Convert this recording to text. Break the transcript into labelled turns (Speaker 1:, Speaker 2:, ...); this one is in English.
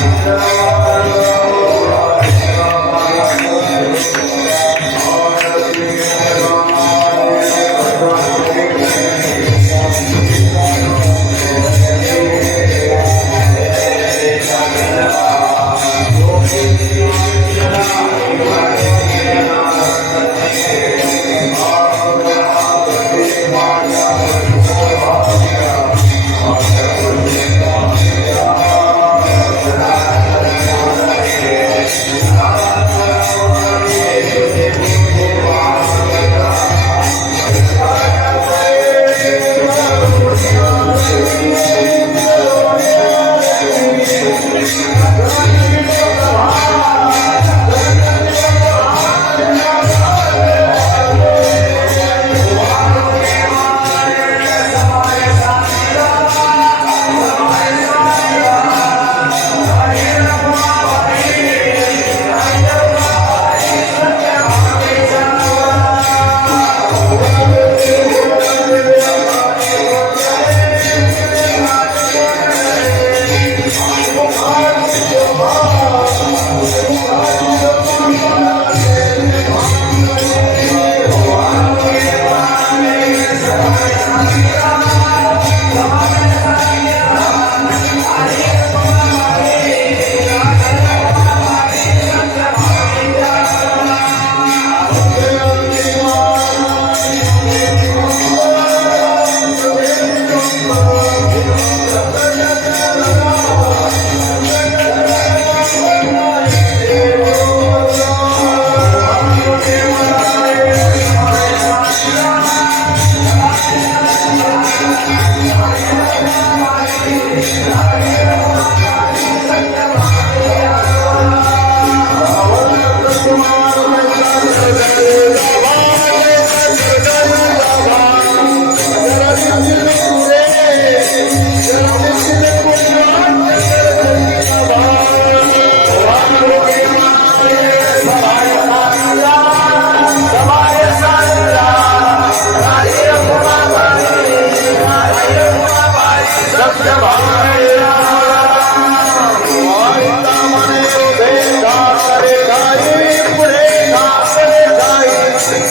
Speaker 1: Yeah.